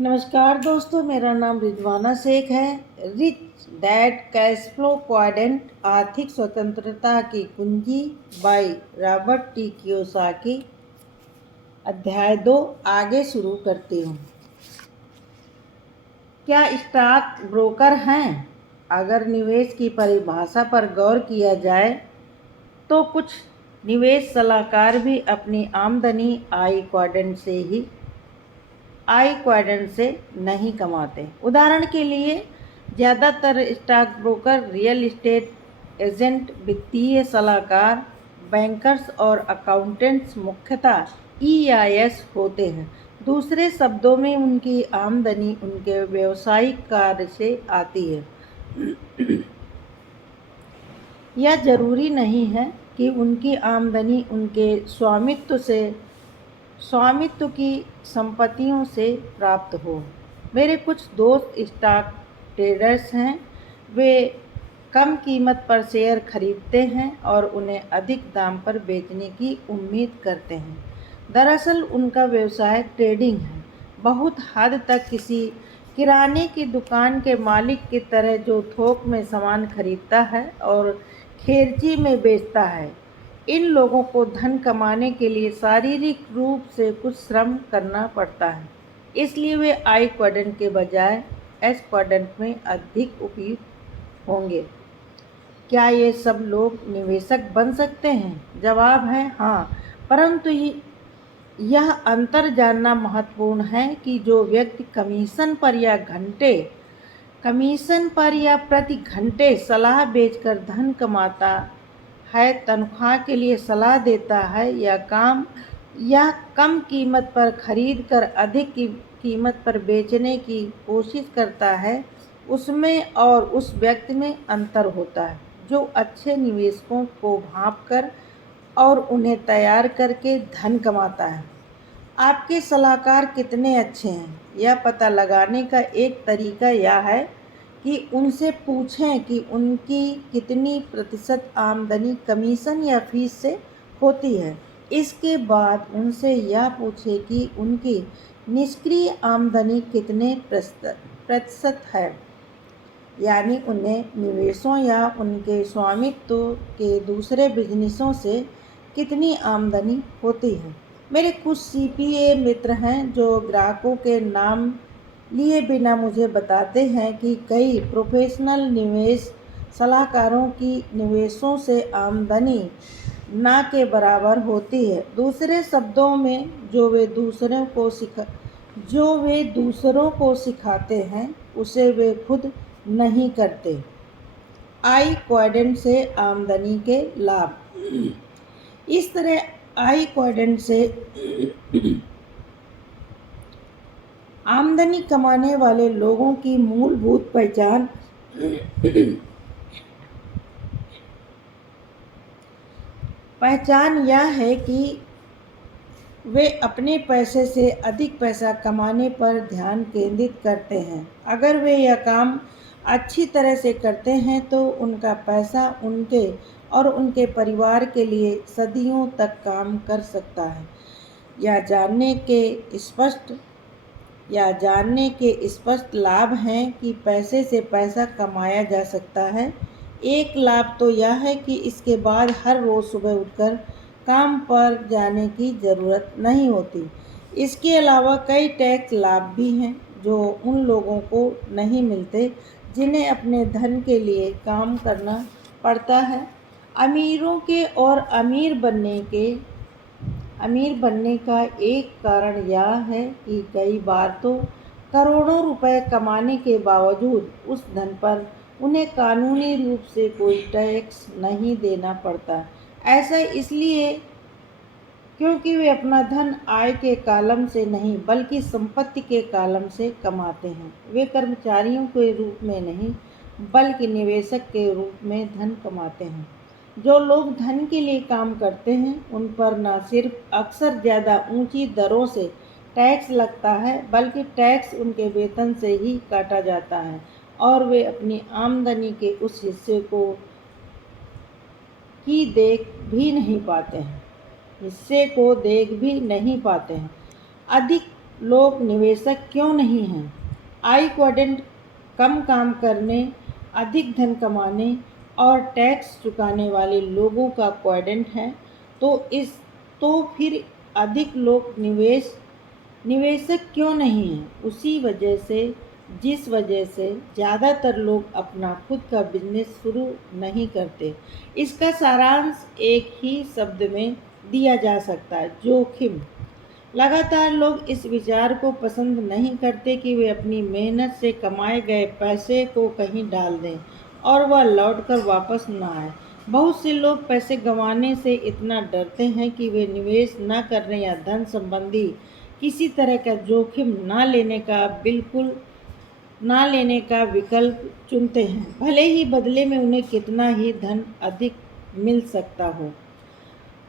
नमस्कार दोस्तों, मेरा नाम रिजवाना शेख है। Rich dad cash flow quadrant, आर्थिक स्वतंत्रता की कुंजी बाय रॉबर्ट टी कियोसाकी। अध्याय 2 आगे शुरू करती हूँ। क्या स्टॉक ब्रोकर हैं? अगर निवेश की परिभाषा पर गौर किया जाए तो कुछ निवेश सलाहकार भी अपनी आमदनी आई क्वाड्रेंट से नहीं कमाते। उदाहरण के लिए, ज़्यादातर stock broker, real estate agent, वित्तीय सलाहकार, बैंकर्स और अकाउंटेंट्स मुख्यतः EIS होते हैं। दूसरे शब्दों में, उनकी आमदनी उनके व्यावसायिक कार्य से आती है। यह जरूरी नहीं है कि उनकी आमदनी उनके स्वामित्व की संपत्तियों से प्राप्त हो। मेरे कुछ दोस्त स्टॉक ट्रेडर्स हैं। वे कम कीमत पर शेयर खरीदते हैं और उन्हें अधिक दाम पर बेचने की उम्मीद करते हैं। दरअसल उनका व्यवसाय ट्रेडिंग है, बहुत हद तक किसी किराने की दुकान के मालिक की तरह, जो थोक में सामान खरीदता है और खेरची में बेचता है। इन लोगों को धन कमाने के लिए शारीरिक रूप से कुछ श्रम करना पड़ता है, इसलिए वे आई क्वाड्रेंट के बजाय एस क्वाड्रेंट में अधिक उपयुक्त होंगे। क्या ये सब लोग निवेशक बन सकते हैं? जवाब है हाँ, परंतु यह अंतर जानना महत्वपूर्ण है कि जो व्यक्ति कमीशन पर या प्रति घंटे सलाह बेचकर धन कमाता है, तनख्वाह के लिए सलाह देता है, या कम कीमत पर खरीद कर अधिक कीमत पर बेचने की कोशिश करता है, उसमें और उस व्यक्ति में अंतर होता है जो अच्छे निवेशकों को भांपकर और उन्हें तैयार करके धन कमाता है। आपके सलाहकार कितने अच्छे हैं, यह पता लगाने का एक तरीका यह है कि उनसे पूछें कि उनकी कितनी प्रतिशत आमदनी कमीशन या फीस से होती है। इसके बाद उनसे यह पूछें कि उनकी निष्क्रिय आमदनी कितने प्रतिशत है, यानी उन्हें निवेशों या उनके स्वामित्व के दूसरे बिजनेसों से कितनी आमदनी होती है। मेरे कुछ CPA मित्र हैं जो ग्राहकों के नाम लिए बिना मुझे बताते हैं कि कई प्रोफेशनल निवेश सलाहकारों की निवेशों से आमदनी ना के बराबर होती है। दूसरे शब्दों में, जो वे दूसरों को सिखाते हैं उसे वे खुद नहीं करते। आई क्वाड्रेंट से आमदनी के लाभ। इस तरह आई क्वाड्रेंट से आमदनी कमाने वाले लोगों की मूलभूत पहचान यह है कि वे अपने पैसे से अधिक पैसा कमाने पर ध्यान केंद्रित करते हैं। अगर वे यह काम अच्छी तरह से करते हैं तो उनका पैसा उनके और उनके परिवार के लिए सदियों तक काम कर सकता है। यह जानने के स्पष्ट लाभ हैं कि पैसे से पैसा कमाया जा सकता है। एक लाभ तो यह है कि इसके बाद हर रोज़ सुबह उठकर काम पर जाने की ज़रूरत नहीं होती। इसके अलावा कई टैक्स लाभ भी हैं जो उन लोगों को नहीं मिलते जिन्हें अपने धन के लिए काम करना पड़ता है। अमीरों के और अमीर बनने का एक कारण यह है कि कई बार तो करोड़ों रुपए कमाने के बावजूद उस धन पर उन्हें कानूनी रूप से कोई टैक्स नहीं देना पड़ता। ऐसा इसलिए क्योंकि वे अपना धन आय के कॉलम से नहीं बल्कि संपत्ति के कॉलम से कमाते हैं। वे कर्मचारियों के रूप में नहीं बल्कि निवेशक के रूप में धन कमाते हैं। जो लोग धन के लिए काम करते हैं उन पर न सिर्फ अक्सर ज़्यादा ऊंची दरों से टैक्स लगता है, बल्कि टैक्स उनके वेतन से ही काटा जाता है और वे अपनी आमदनी के उस हिस्से की देख भी नहीं पाते हैं। अधिक लोग निवेशक क्यों नहीं हैं? आई क्वाड्रेंट कम काम करने, अधिक धन कमाने और टैक्स चुकाने वाले लोगों का क्वाड्रेंट है। तो फिर अधिक लोग निवेशक क्यों नहीं हैं? उसी वजह से जिस वजह से ज़्यादातर लोग अपना खुद का बिजनेस शुरू नहीं करते। इसका सारांश एक ही शब्द में दिया जा सकता है, जोखिम। लगातार लोग इस विचार को पसंद नहीं करते कि वे अपनी मेहनत से कमाए गए पैसे को कहीं डाल दें और वह लौटकर वापस न आए। बहुत से लोग पैसे गंवाने से इतना डरते हैं कि वे निवेश न करने या धन संबंधी किसी तरह का जोखिम ना लेने का विकल्प चुनते हैं, भले ही बदले में उन्हें कितना ही धन अधिक मिल सकता हो।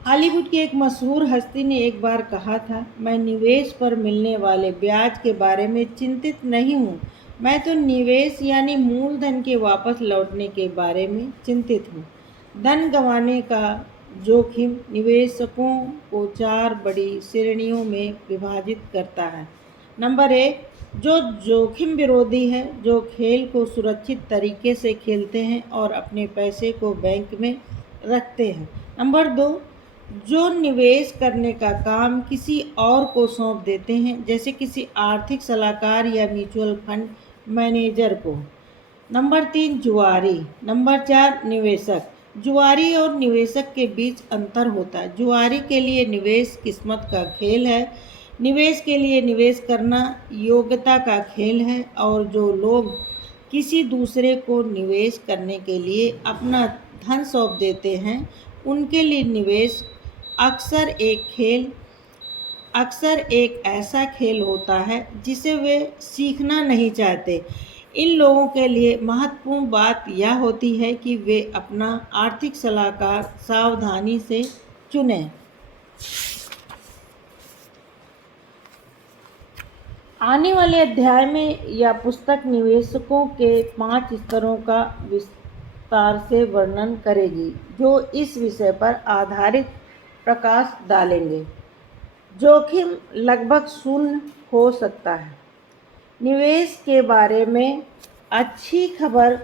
हॉलीवुड की एक मशहूर हस्ती ने एक बार कहा था, मैं निवेश पर मिलने वाले ब्याज के बारे में चिंतित नहीं हूँ, मैं तो निवेश यानी मूलधन के वापस लौटने के बारे में चिंतित हूँ। धन गंवाने का जोखिम निवेशकों को 4 बड़ी श्रेणियों में विभाजित करता है। नंबर 1, जो जोखिम विरोधी है, जो खेल को सुरक्षित तरीके से खेलते हैं और अपने पैसे को बैंक में रखते हैं। नंबर 2, जो निवेश करने का काम किसी और को सौंप देते हैं, जैसे किसी आर्थिक सलाहकार या म्यूचुअल फंड मैनेजर को। नंबर 3, जुआरी। नंबर 4, निवेशक। जुआरी और निवेशक के बीच अंतर होता है। जुआरी के लिए निवेश किस्मत का खेल है, निवेश के लिए निवेश करना योग्यता का खेल है, और जो लोग किसी दूसरे को निवेश करने के लिए अपना धन सौंप देते हैं, उनके लिए निवेश अक्सर एक ऐसा खेल होता है जिसे वे सीखना नहीं चाहते। इन लोगों के लिए महत्वपूर्ण बात यह होती है कि वे अपना आर्थिक सलाहकार सावधानी से चुनें। आने वाले अध्याय में यह पुस्तक निवेशकों के 5 स्तरों का विस्तार से वर्णन करेगी, जो इस विषय पर आधारित प्रकाश डालेंगे। जोखिम लगभग शून्य हो सकता है। निवेश के बारे में अच्छी खबर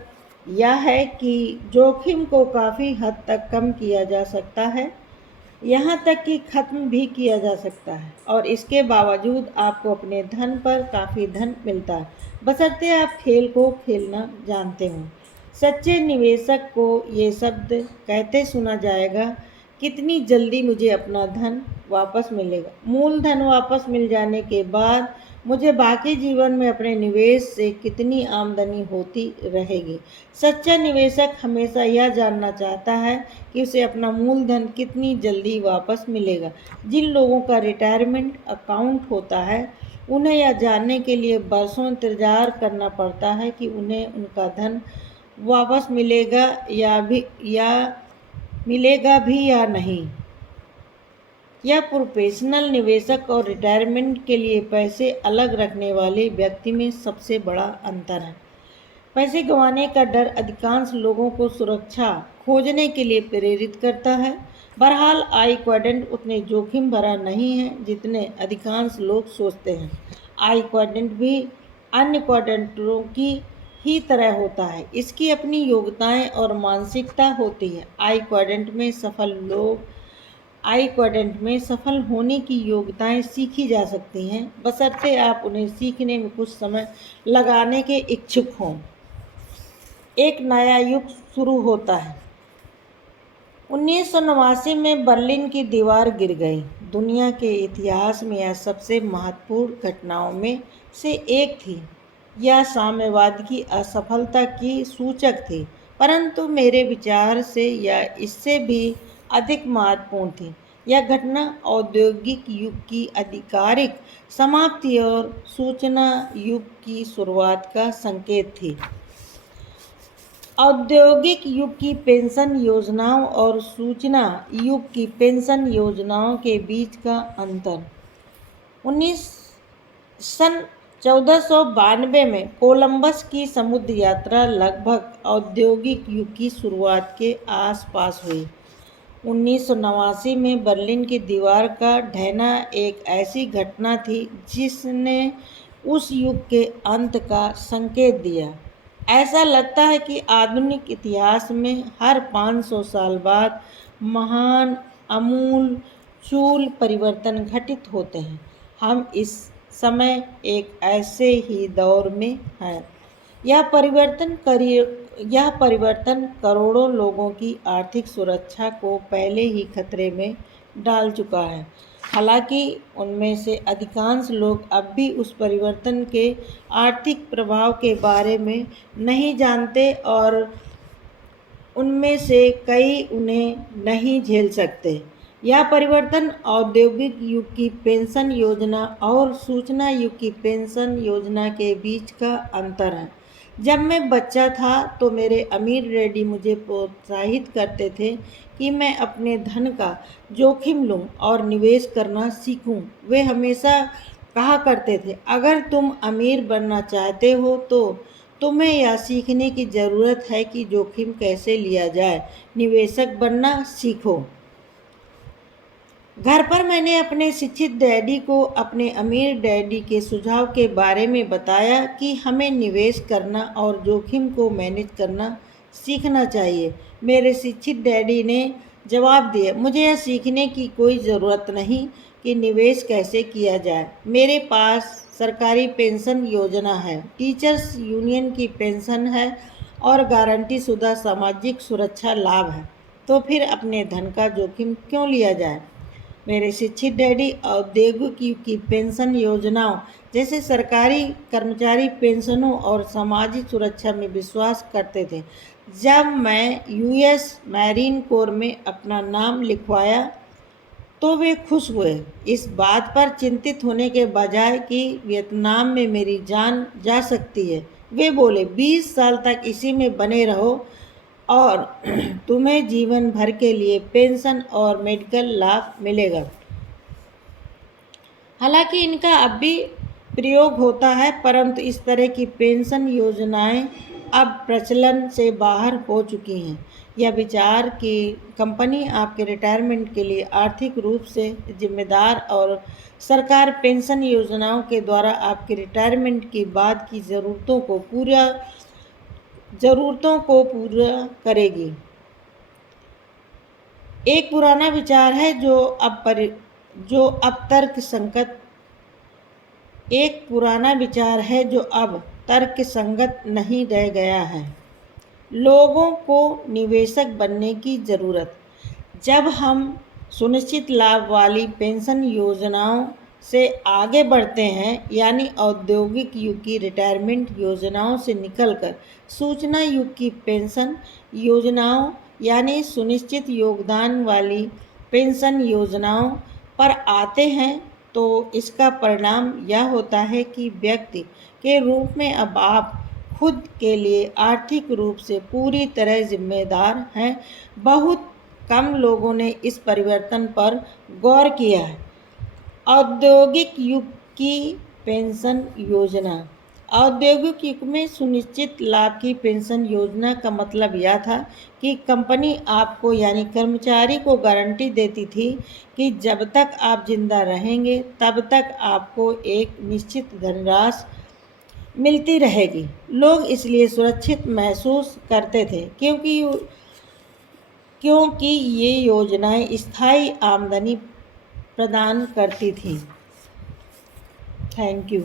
यह है कि जोखिम को काफ़ी हद तक कम किया जा सकता है, यहाँ तक कि खत्म भी किया जा सकता है, और इसके बावजूद आपको अपने धन पर काफ़ी धन मिलता है, बशर्ते आप खेल को खेलना जानते हों। सच्चे निवेशक को ये शब्द कहते सुना जाएगा, कितनी जल्दी मुझे अपना धन वापस मिलेगा। मूलधन वापस मिल जाने के बाद मुझे बाकी जीवन में अपने निवेश से कितनी आमदनी होती रहेगी। सच्चा निवेशक हमेशा यह जानना चाहता है कि उसे अपना मूलधन कितनी जल्दी वापस मिलेगा। जिन लोगों का रिटायरमेंट अकाउंट होता है, उन्हें यह जानने के लिए बरसों इंतजार करना पड़ता है कि उन्हें उनका धन वापस मिलेगा भी या नहीं। यह प्रोफेशनल निवेशक और रिटायरमेंट के लिए पैसे अलग रखने वाले व्यक्ति में सबसे बड़ा अंतर है। पैसे गंवाने का डर अधिकांश लोगों को सुरक्षा खोजने के लिए प्रेरित करता है। बहरहाल आई क्वाड्रेंट उतने जोखिम भरा नहीं है जितने अधिकांश लोग सोचते हैं। आई क्वाड्रेंट भी अन्य क्वाड्रेंटों की ही तरह होता है। इसकी अपनी योग्यताएं और मानसिकता होती है। आई क्वाड्रेंट में सफल होने की योग्यताएं सीखी जा सकती हैं, बशर्ते आप उन्हें सीखने में कुछ समय लगाने के इच्छुक हों। एक नया युग शुरू होता है। 1989 में बर्लिन की दीवार गिर गई। दुनिया के इतिहास में यह सबसे महत्वपूर्ण घटनाओं में से एक थी। यह साम्यवाद की असफलता की सूचक थी, परंतु मेरे विचार से यह इससे भी अधिक महत्वपूर्ण थी। यह घटना औद्योगिक युग की आधिकारिक समाप्ति और सूचना युग की शुरुआत का संकेत थी। औद्योगिक युग की पेंशन योजनाओं और सूचना युग की पेंशन योजनाओं के बीच का अंतर। 1492 में कोलंबस की समुद्र यात्रा लगभग औद्योगिक युग की शुरुआत के आसपास हुई। 1989 में बर्लिन की दीवार का ढहना एक ऐसी घटना थी जिसने उस युग के अंत का संकेत दिया। ऐसा लगता है कि आधुनिक इतिहास में हर 500 साल बाद महान आमूल चूल परिवर्तन घटित होते हैं। हम इस समय एक ऐसे ही दौर में हैं। यह परिवर्तन करोड़ों लोगों की आर्थिक सुरक्षा को पहले ही खतरे में डाल चुका है। हालांकि उनमें से अधिकांश लोग अब भी उस परिवर्तन के आर्थिक प्रभाव के बारे में नहीं जानते और उनमें से कई उन्हें नहीं झेल सकते। यह परिवर्तन औद्योगिक युग की पेंशन योजना और सूचना युग की पेंशन योजना के बीच का अंतर है। जब मैं बच्चा था तो मेरे अमीर डैडी मुझे प्रोत्साहित करते थे कि मैं अपने धन का जोखिम लूं और निवेश करना सीखूं। वे हमेशा कहा करते थे, अगर तुम अमीर बनना चाहते हो तो तुम्हें यह सीखने की ज़रूरत है कि जोखिम कैसे लिया जाए। निवेशक बनना सीखो। घर पर मैंने अपने शिक्षित डैडी को अपने अमीर डैडी के सुझाव के बारे में बताया कि हमें निवेश करना और जोखिम को मैनेज करना सीखना चाहिए। मेरे शिक्षित डैडी ने जवाब दिया, मुझे यह सीखने की कोई ज़रूरत नहीं कि निवेश कैसे किया जाए। मेरे पास सरकारी पेंशन योजना है, टीचर्स यूनियन की पेंशन है और गारंटी शुदा सामाजिक सुरक्षा लाभ है। तो फिर अपने धन का जोखिम क्यों लिया जाए। मेरे शिक्षित डैडी औद्योगिक युग की पेंशन योजनाओं जैसे सरकारी कर्मचारी पेंशनों और सामाजिक सुरक्षा में विश्वास करते थे। जब मैं यूएस मैरीन कोर में अपना नाम लिखवाया तो वे खुश हुए, इस बात पर चिंतित होने के बजाय कि वियतनाम में मेरी जान जा सकती है। वे बोले, 20 साल तक इसी में बने रहो और तुम्हें जीवन भर के लिए पेंशन और मेडिकल लाभ मिलेगा। हालांकि इनका अब भी प्रयोग होता है, परंतु इस तरह की पेंशन योजनाएं अब प्रचलन से बाहर हो चुकी हैं। यह विचार कि कंपनी आपके रिटायरमेंट के लिए आर्थिक रूप से जिम्मेदार और सरकार पेंशन योजनाओं के द्वारा आपके रिटायरमेंट के बाद की ज़रूरतों को पूरा करेगी, एक पुराना विचार है जो अब तर्क संगत नहीं रह गया है। लोगों को निवेशक बनने की ज़रूरत। जब हम सुनिश्चित लाभ वाली पेंशन योजनाओं से आगे बढ़ते हैं, यानी औद्योगिक युग की रिटायरमेंट योजनाओं से निकलकर सूचना युग की पेंशन योजनाओं यानी सुनिश्चित योगदान वाली पेंशन योजनाओं पर आते हैं, तो इसका परिणाम यह होता है कि व्यक्ति के रूप में अब आप खुद के लिए आर्थिक रूप से पूरी तरह जिम्मेदार हैं। बहुत कम लोगों ने इस परिवर्तन पर गौर किया है। औद्योगिक युग की पेंशन योजना। औद्योगिक युग में सुनिश्चित लाभ की पेंशन योजना का मतलब यह था कि कंपनी आपको यानी कर्मचारी को गारंटी देती थी कि जब तक आप जिंदा रहेंगे तब तक आपको एक निश्चित धनराशि मिलती रहेगी। लोग इसलिए सुरक्षित महसूस करते थे क्योंकि ये योजनाएं स्थायी आमदनी प्रदान करती थीं। Thank you.